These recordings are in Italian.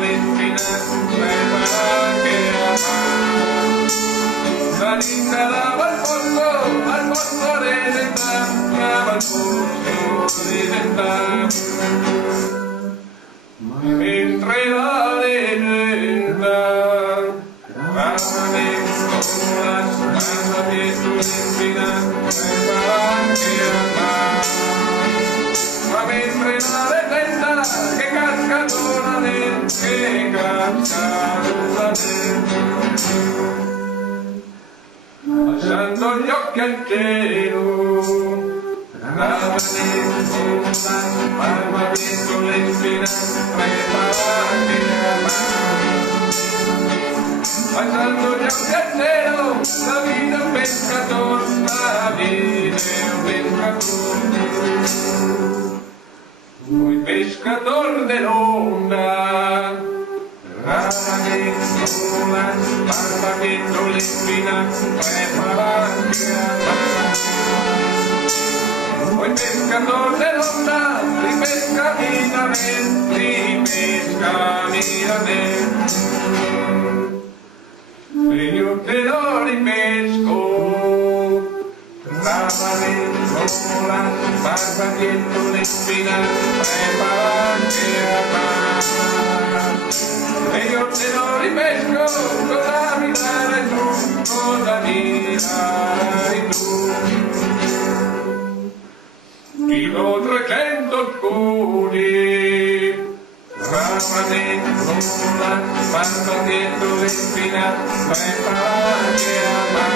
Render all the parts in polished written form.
l'espina, prepara che amar. Salita lava al fondo lava il posto di mentre la leggenda rame sola sta dietro l'espina prepara che amar. Ma mentre la leggenda che cascadona che cascadona alzando gli occhi al cielo rama di sola palma dietro l'espina prepara che amar. Alzando gli occhi al cielo la vita è un pescatore, la vita è un pescatore. Muy pescador de onda, rama de sola, palma dentro l'espina, prepara que amar. Muy pescador de onda, ripesca mírame, e io te lo ripesco. Rama de sola, palma dentro l'espina, prepara que amar. E io te lo ripesco, cosa mi darai tu, cosa mi darai tu. Ti do 300 scudi, rama de sola, palma dentro l'espina, prepara que amar.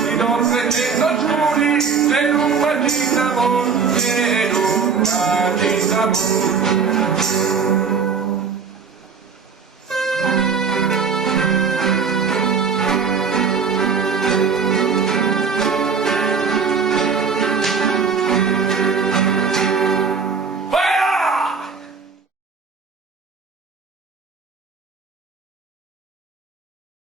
Ti do 300 scudi, en un maldito amor, en un maldito amor.